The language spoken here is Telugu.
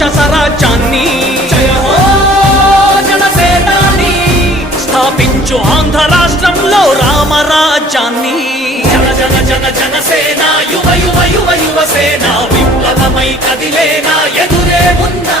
రాష్ట్రంలో రాక్షస జనసేనాని స్థాపించు ఆంధ్ర రాష్ట్రంలో రామరాజ్యాన్ని జన జన జన జనసేన యువ యువ యువ యువసేన విప్లవమై కదిలేనా ఎదురే ఉందా